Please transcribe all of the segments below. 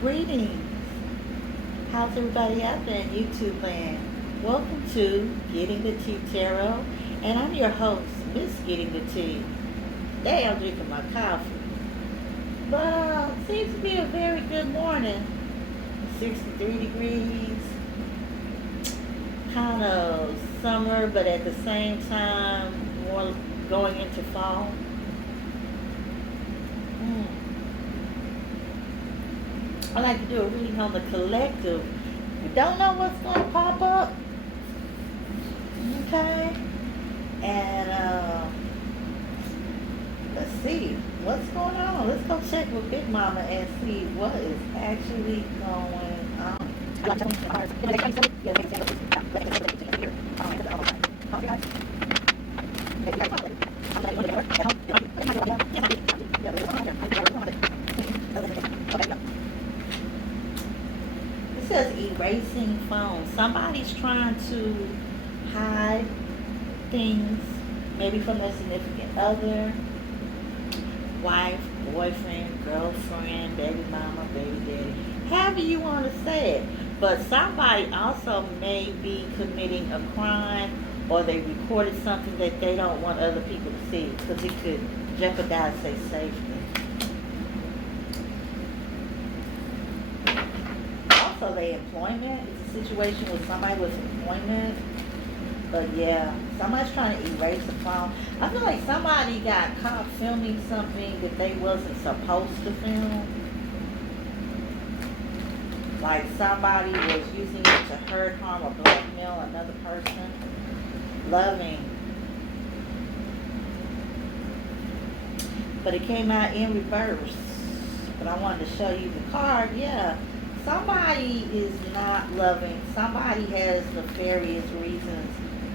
Greetings. How's everybody out there in YouTube land? Welcome to Getting the Tea Tarot, and I'm your host, Miss Getting the Tea. Today I'm drinking my coffee, but seems to be a very good morning. 63 degrees, kind of summer, but at the same time more going into fall. Mm. I like to do a reading on the collective. You don't know what's going to pop up, okay? And let's see what's going on. Let's go check with Big Mama and see what is actually going on. It says erasing phone. Somebody's trying to hide things, maybe from their significant other, wife, boyfriend, girlfriend, baby mama, baby daddy, however you want to say it. But somebody also may be committing a crime, or they recorded something that they don't want other people to see because it could jeopardize their safety. Also, their employment. It's a situation with somebody with employment. But yeah, somebody's trying to erase a phone. I feel like somebody got caught filming something that they wasn't supposed to film. Like somebody was using it to hurt, harm, or blackmail another person. Loving. But it came out in reverse. But I wanted to show you the card. Yeah. Somebody is not loving. Somebody has nefarious reasons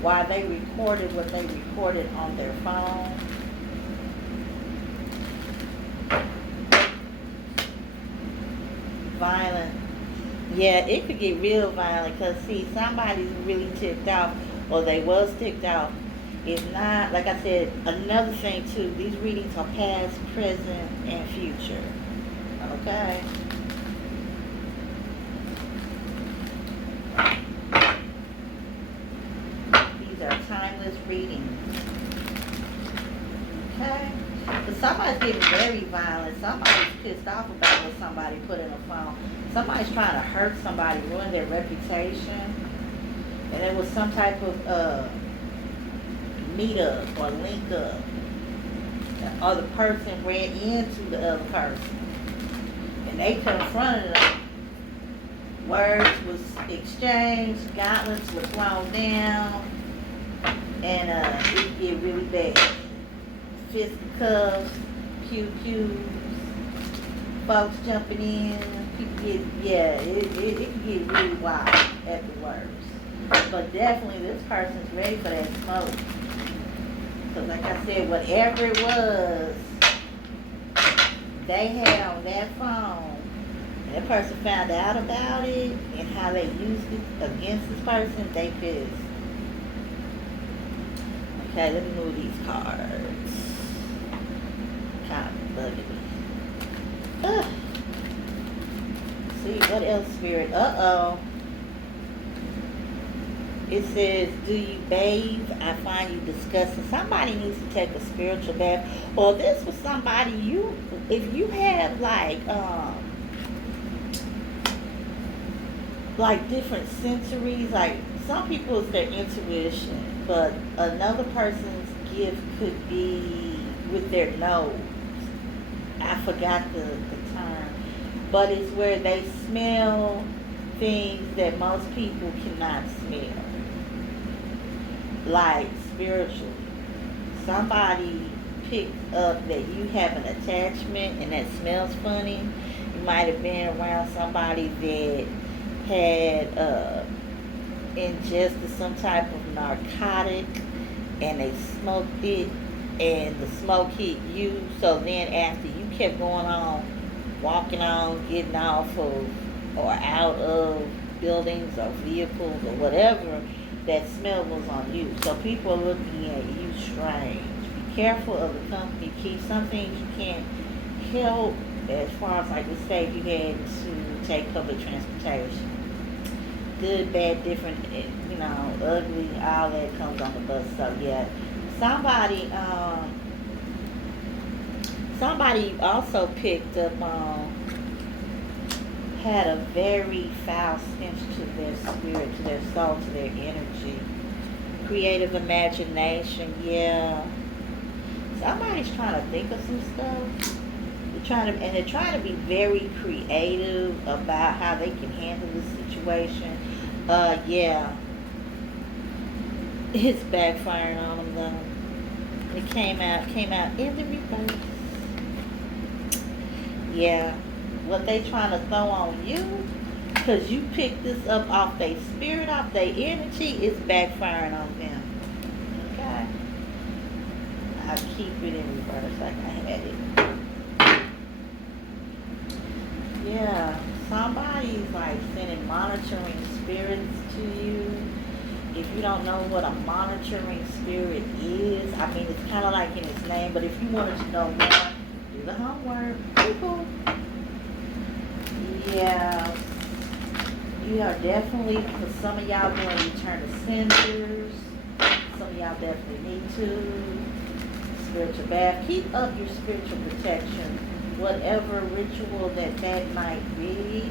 why they recorded what they recorded on their phone. Violent. Yeah, it could get real violent because, see, somebody's really ticked off, or they was ticked off. If not, like I said, another thing too, these readings are past, present, and future. Okay? These are timeless readings. Okay? But somebody's getting very violent. Somebody's pissed off about what somebody put in a phone. Somebody's trying to hurt somebody, ruin their reputation. And there was some type of meet up or link up. The other person ran into the other person. And they confronted them. Words was exchanged, gauntlets were thrown down, and it get really bad. Fisticuffs, pew-pews, folks jumping in, people get, yeah, it can get really wild at the worst. But definitely this person's ready for that smoke. Because like I said, whatever it was they had on that phone, and that person found out about it and how they used it against this person, they pissed. Okay, let me move these cards. Kind of bugging me. See, what else, Spirit? Uh-oh. It says, do you bathe? I find you disgusting. Somebody needs to take a spiritual bath. Or this was somebody, if you have like different sensories, like some people it's their intuition, but another person's gift could be with their nose. I forgot the term, but it's where they smell things that most people cannot smell, like spiritually. Somebody picked up that you have an attachment and that smells funny. You might have been around somebody that had ingested some type of narcotic and they smoked it and the smoke hit you. So then after you kept going on, walking on, getting off of or out of buildings or vehicles or whatever, that smell was on you. So people are looking at you strange. Be careful of the company. Keep some things you can't help as far as like, let's say if you had to take public transportation, good, bad, different, you know, ugly, all that comes on the bus. So yeah, somebody, somebody also picked up on, had a very foul stench to their spirit, to their soul, to their energy. Creative imagination, yeah. Somebody's trying to think of some stuff. They're trying to be very creative about how they can handle the situation. Yeah. It's backfiring on them though. It came out in the reverse. Yeah. What they trying to throw on you, because you picked this up off their spirit, off their energy, it's backfiring on them. Okay? I'll keep it in reverse like I had it. Yeah, somebody's like sending monitoring spirits to you. If you don't know what a monitoring spirit is, I mean, it's kind of like in its name, but if you wanted to know more, do the homework. People. Yeah, you are definitely, for some of y'all doing return to senders. Some of y'all definitely need to. Spiritual bath. Keep up your spiritual protection, whatever ritual that might be.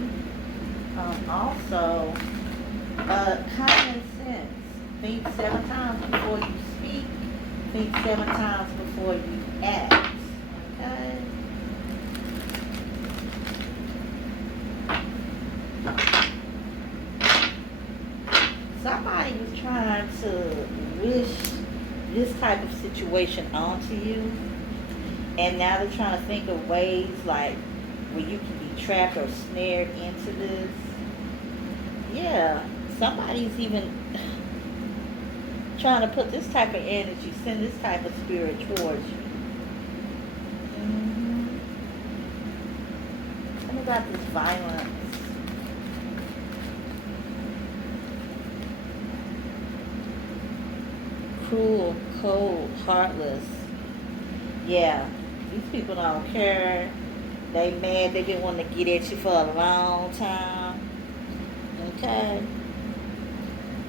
Also, common sense. Think 7 times before you speak. Think 7 times before you act. Okay? Somebody was trying to wish this type of situation onto you, and now they're trying to think of ways like where you can be trapped or snared into this. Yeah, somebody's even trying to put this type of energy, send this type of spirit towards you. What about this violence? Cruel, cold, heartless. Yeah, these people don't care. They mad. They've been wanting to get at you for a long time. Okay?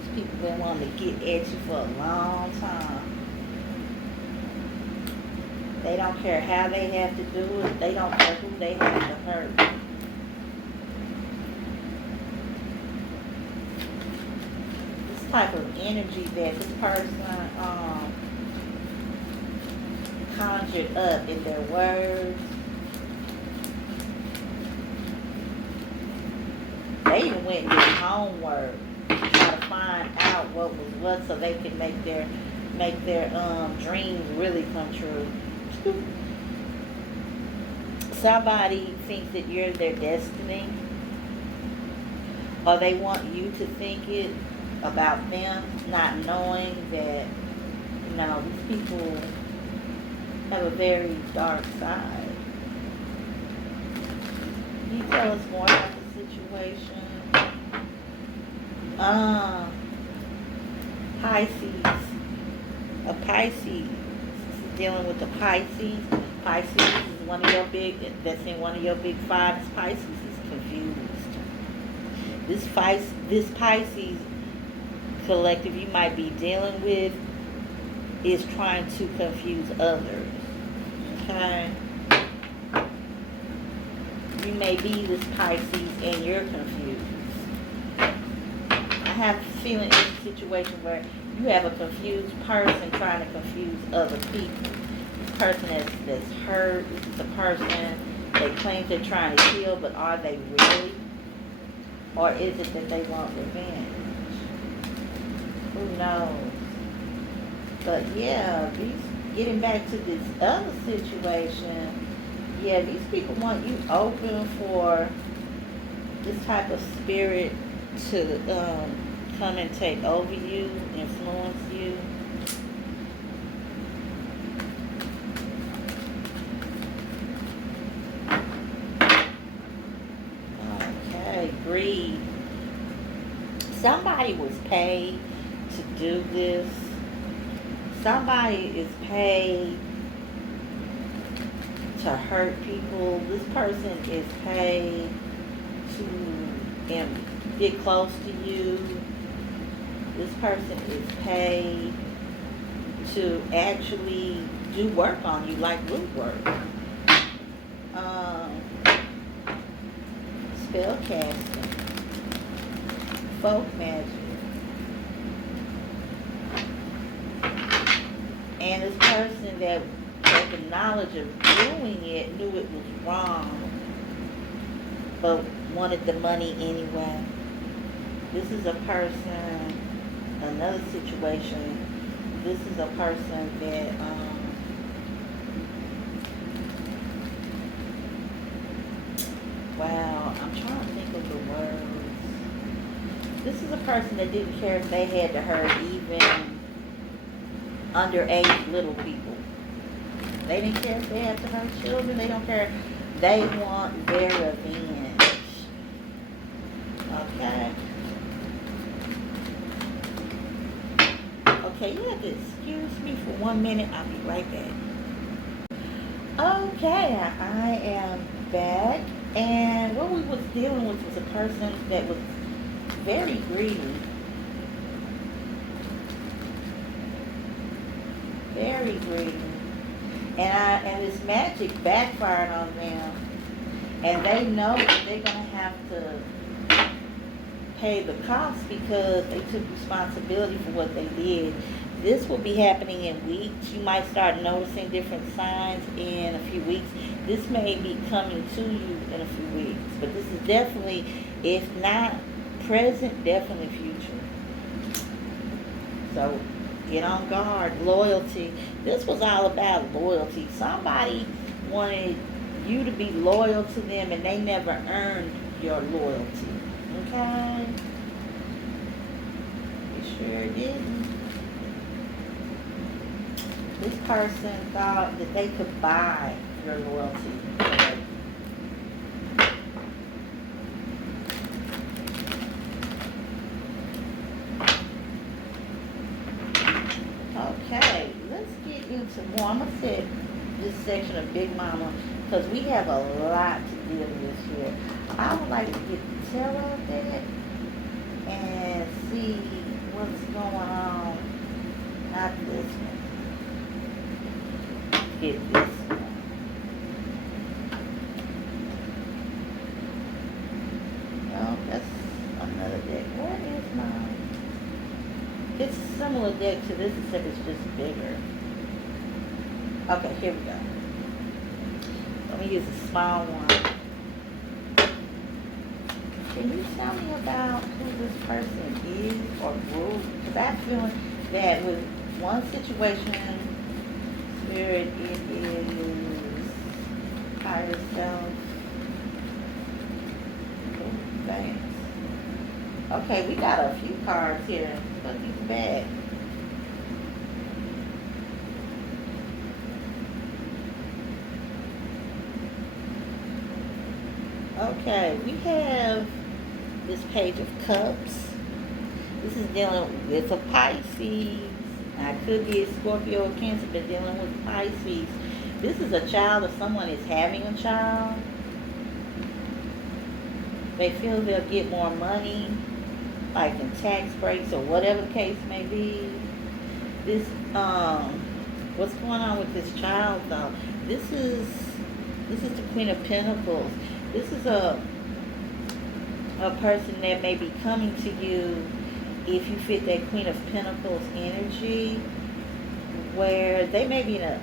These people been wanting to get at you for a long time. They don't care how they have to do it. They don't care who they have to hurt. Type of energy that this person conjured up in their words. They even went and did homework to try to find out what was what, so they can make their dreams really come true. Somebody thinks that you're their destiny, or they want you to think it about them, not knowing that, you know, these people have a very dark side. Can you tell us more about the situation? Pisces. A Pisces. Dealing with the Pisces. Pisces is one of your big, that's in one of your big five. This Pisces is confused. This Pisces collective you might be dealing with is trying to confuse others. Okay? You may be this Pisces and you're confused. I have a feeling it's a situation where you have a confused person trying to confuse other people. This person that's hurt, this is the person they claim they're trying to kill, but are they really? Or is it that they want revenge? Who knows? But yeah, getting back to this other situation, yeah, these people want you open for this type of spirit to come and take over you, influence you. Okay, greed. Somebody was paid to do this. Somebody is paid to to hurt people. This person is paid to get close to you. This person is paid to actually do work on you, like root work. Spell casting, folk magic. And this person that had the knowledge of doing it knew it was wrong, but wanted the money anyway. This is a person, another situation. This is a person that wow, I'm trying to think of the words. This is a person that didn't care if they had to hurt even underage little people. They didn't care if they had to hurt children. They don't care. They want their revenge. Okay. Okay, you have to excuse me for 1 minute. I'll be right back. Okay, I am back. And what we was dealing with was a person that was very greedy. Very greedy. And this magic backfired on them. And they know that they're going to have to pay the cost because they took responsibility for what they did. This will be happening in weeks. You might start noticing different signs in a few weeks. This may be coming to you in a few weeks. But this is definitely, if not present, definitely future. So get on guard. Loyalty. This was all about loyalty. Somebody wanted you to be loyal to them and they never earned your loyalty. Okay? You sure didn't. This person thought that they could buy your loyalty. Okay, let's get into more. I'm going to set this section of Big Mama because we have a lot to deal with here. I would like to get the tail of that and see what's going on. Not this one. Get this one. Oh, that's another deck. What is mine? It's a similar deck to this, except it's just bigger. Okay, here we go. Let me use a small one. Can you tell me about who this person is or group? Because I have a feeling that with one situation, Spirit, it is higher self. Oh, thanks. Okay, we got a few cards here. Put these back. Okay, we have this Page of Cups. This is dealing with a Pisces. I could be a Scorpio or Cancer, but dealing with Pisces. This is a child or someone is having a child. They feel they'll get more money, like in tax breaks or whatever the case may be. This, what's going on with this child though? This is the Queen of Pentacles. This is a person that may be coming to you if you fit that Queen of Pentacles energy, where they may be in a,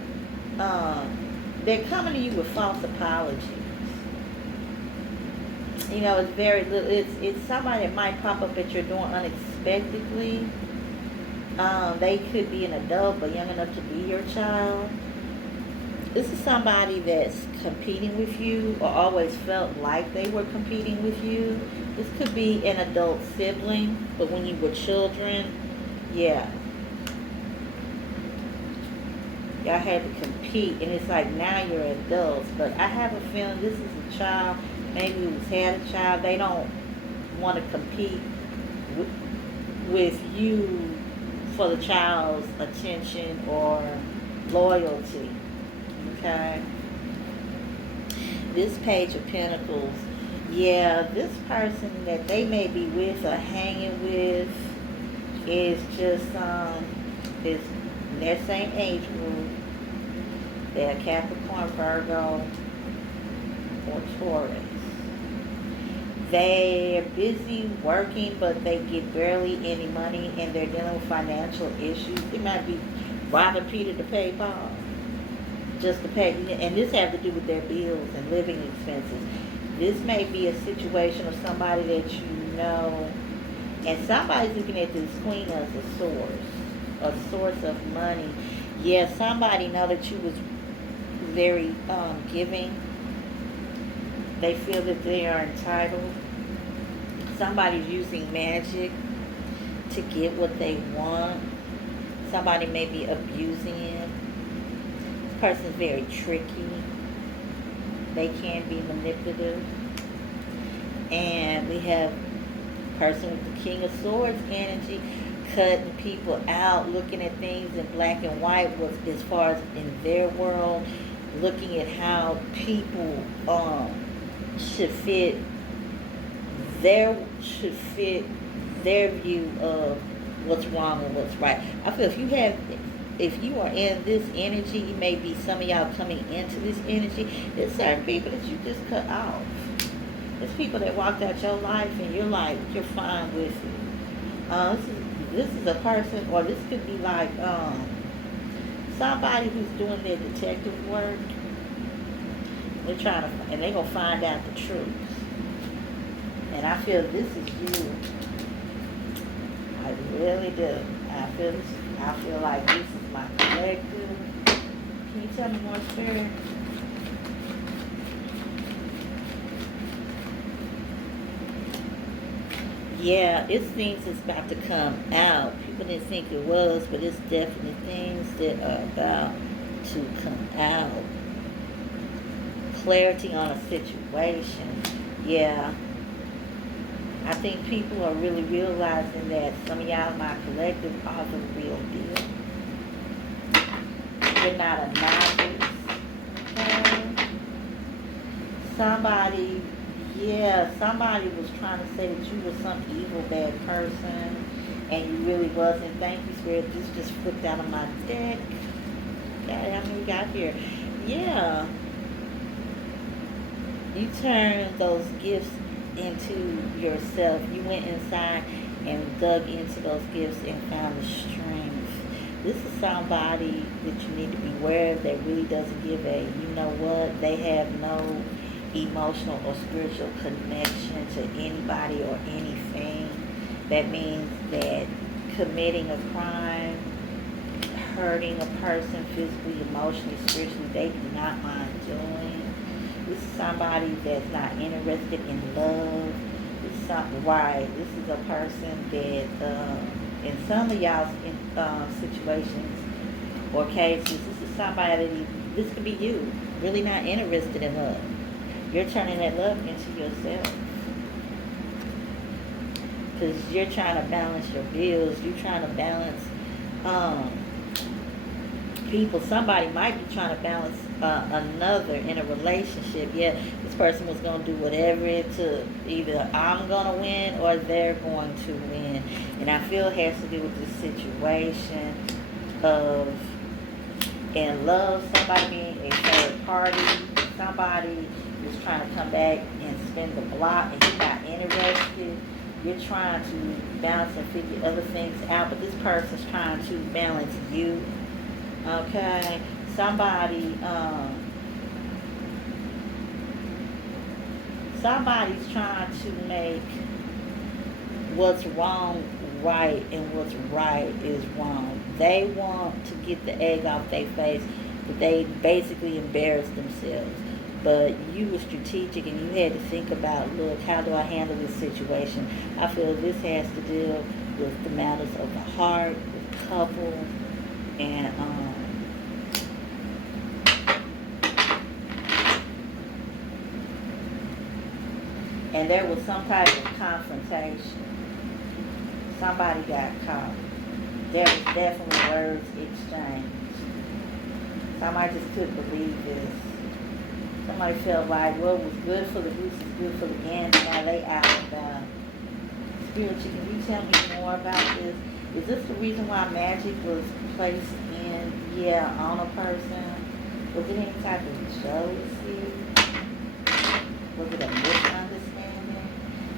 they're coming to you with false apologies. You know, it's very little, it's somebody that might pop up at your door unexpectedly. They could be an adult but young enough to be your child. This is somebody that's competing with you or always felt like they were competing with you. This could be an adult sibling, but when you were children, yeah. Y'all had to compete, and it's like now you're adults. But I have a feeling this is a child, maybe who's had a child. They don't want to compete with you for the child's attention or loyalty. Okay? This Page of Pentacles, yeah, this person that they may be with or hanging with is just is in their same age group. They're Capricorn, Virgo, or Taurus. They're busy working, but they get barely any money, and they're dealing with financial issues. It might be robbing Peter to pay Paul, just to pay. And this has to do with their bills and living expenses. This may be a situation of somebody that you know, and somebody's looking at this Queen as a source of money. Yeah, somebody know that you was very giving. They feel that they are entitled. Somebody's using magic to get what they want. Somebody may be abusing it. This person's very tricky. They can be manipulative. And we have a person with the King of Swords energy, cutting people out, looking at things in black and white as far as in their world, looking at how people should fit their view of what's wrong and what's right. I feel if you are in this energy, you may be some of y'all coming into this energy. There's certain people that you just cut off. There's people that walked out your life and you're like, you're fine with it. This is a person, or this could be like somebody who's doing their detective work. They're trying to, and they're gonna find out the truth. And I feel this is you. I really do. I feel like this is my collective. Can you tell me more, Spirit? Yeah, it's things that's about to come out. People didn't think it was, but it's definitely things that are about to come out. Clarity on a situation. Yeah. I think people are really realizing that some of y'all, my collective, are the real deal. You're not a novice. Okay? Somebody was trying to say that you were some evil, bad person, and you really wasn't. Thank you, Spirit. This just flipped out of my deck. Okay, how many we got here? Yeah. You turned those gifts into yourself. You went inside and dug into those gifts and found the strength. This is somebody that you need to be aware of that really doesn't give a, you know what, they have no emotional or spiritual connection to anybody or anything. That means that committing a crime, hurting a person physically, emotionally, spiritually, they do not mind doing. This is somebody that's not interested in love. This is This is a person that, in some of y'all's situations or cases, this is somebody, this could be you, really not interested in love. You're turning that love into yourself. Because you're trying to balance your bills. You're trying to balance people. Somebody might be trying to balance another in a relationship. Yeah, this person was going to do whatever it took. Either I'm going to win or they're going to win. And I feel it has to do with this situation of in love, somebody being a third party, somebody is trying to come back and spin the block and you're not interested. You're trying to balance and figure other things out, but this person's trying to balance you. Okay, somebody's trying to make what's wrong right and what's right is wrong. They want to get the egg off their face, but they basically embarrass themselves. But you were strategic and you had to think about, look, how do I handle this situation? I feel this has to deal with the matters of the heart, the couple, and there was some type of confrontation. Somebody got caught. There was definitely words exchanged. Somebody just couldn't believe this. Somebody felt like what was good for the goose is good for the gander. Now they out about. Spirit, can you tell me more about this? Is this the reason why magic was placed on a person? Was it any type of jealousy? Was it a misunderstanding?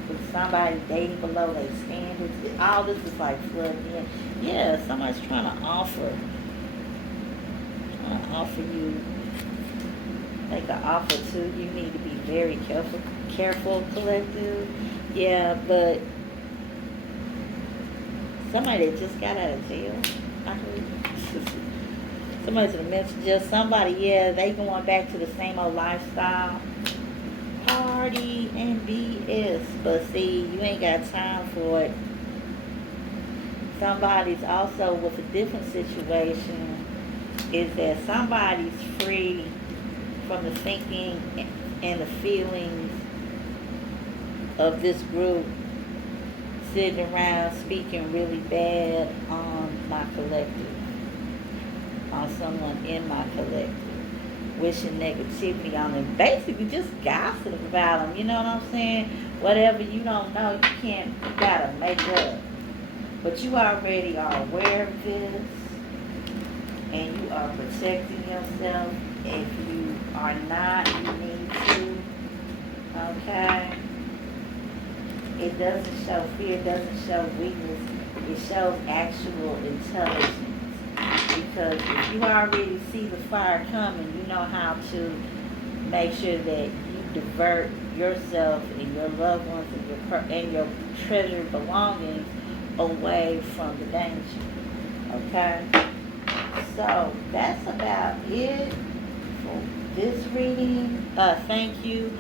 Was somebody dating below their standards? All this is like flooding in. Yeah, somebody's trying to offer you, make an offer to you. You need to be very careful, collective. Yeah, but somebody that just got out of jail, I heard. Somebody's gonna mention just somebody, they going back to the same old lifestyle. Party and BS. But see, you ain't got time for it. Somebody's also with a different situation is that somebody's free from the thinking and the feelings of this group sitting around speaking really bad on my collective, on someone in my collective, wishing negativity on them, basically just gossip about them, you know what I'm saying? Whatever you don't know, you gotta make up. But you already are aware of this, and you are protecting yourself. If you are not, you need to, okay? It doesn't show fear, it doesn't show weakness, it shows actual intelligence. Because if you already see the fire coming, you know how to make sure that you divert yourself and your loved ones and your treasured belongings away from the danger. Okay? So that's about it for this reading. Thank you.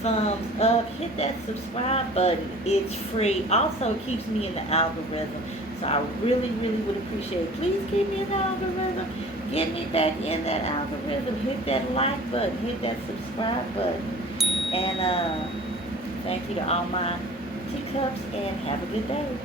Thumbs up. Hit that subscribe button. It's free. Also, it keeps me in the algorithm. So I really, really would appreciate it. Please keep me in the algorithm. Get me back in that algorithm. Hit that like button. Hit that subscribe button. And thank you to all my teacups and have a good day.